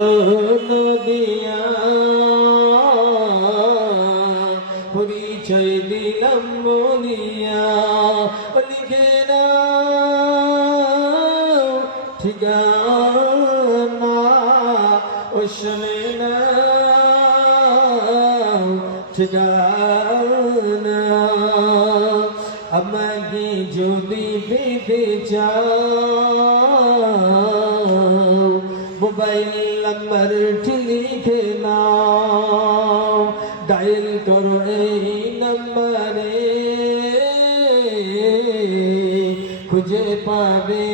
নদিয়া পরিচয় দিলাম বলিয়া লিখে না ঠিকানা ও শোনে না ঠিকানা আমাকে যদি পেতে চাও মোবাইল নাম্বারটি লিখে নাও ডায়াল করো এই নাম্বারে খুঁজে পাবে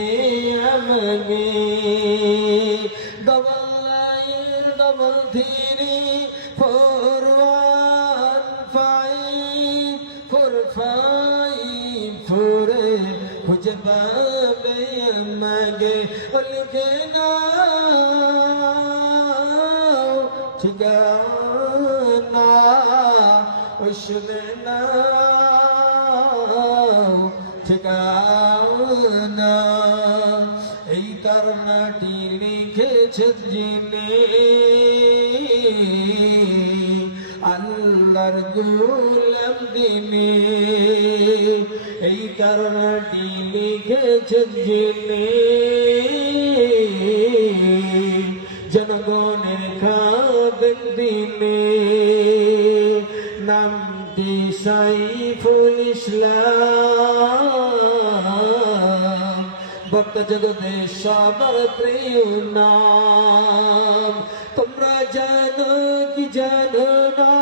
আমাকে ডবল নাইন ডবল থ্রি 41545 খুঁজে পাবে আমাকে লিখে নাও ঠিকানা শুনে নাও ঠিকানা এই তারনাটি লিখেছে যিনি আল্লাহর গোলাম তিনি এই তারনাটি লিখেছে যিনি জনগণের খাদেম তিনি নামটি সাইফুল ইসলাম ভক্ত জগতের সবার প্রিয় নাম তোমরা জানো কি জানো না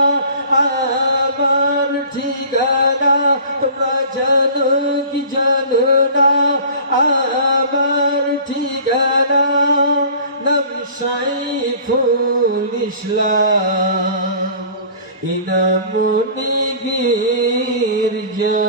আমার ঠিকানা তোমরা জানো কি জানো না আমার ঠিকানা নাম সাইফুল ইসলাম ইনামুনি গির্জা